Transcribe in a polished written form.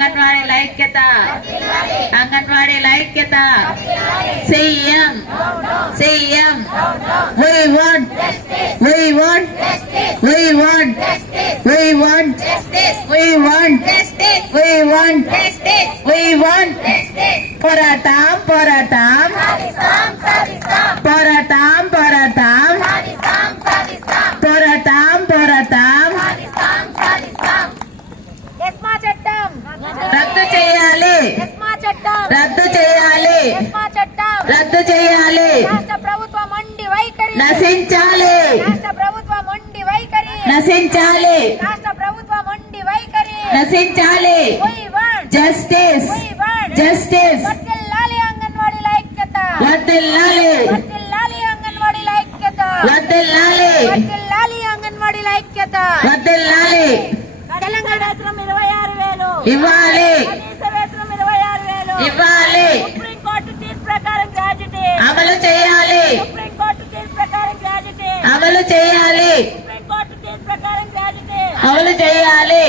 అంగన్వాడీల ఐక్యత, అంగన్వాడీల ఐక్యత. CM CM we want we want we want we want we want we want we want పోరాటం పోరాటం పోరాటం పోరాటం పోరాటం పోరాటం ఎస్మా చట్టం రద్దు చేయాలి, రద్దు చేయాలి, రద్దు చేయాలి. రాష్ట్ర ప్రభుత్వం మొండి వైఖరి, నశించాలి, రాష్ట్ర ప్రభుత్వం మొండి వైఖరి, నశించాలి, రాష్ట్ర ప్రభుత్వం మొండి వైఖరి. నశించాలి. We want justice we want justice వర్ధిల్లాలి అంగన్వాడీల ఐక్యత, వర్ధిల్లాలి, వర్ధిల్లాలి అంగన్వాడీల ఐక్యత, వర్ధిల్లాలి, వర్ధిల్లాలి అంగన్వాడీల ఐక్యత. వర్ధిల్లాలి. తెలంగాణ వేతనం 26,000, ఇవ్వాలి, కనీస వేతనం 26,000, ఇవ్వాలి. సుప్రీంకోర్టు తీర్పు ప్రకారం గ్రాడ్యుటీ, అమలు చేయాలి, సుప్రీంకోర్టు తీర్పు ప్రకారం గ్రాడ్యుటీ, అమలు చేయాలి, సుప్రీంకోర్టు తీర్పు ప్రకారం గ్రాడ్యుటీ. అమలు చేయాలి.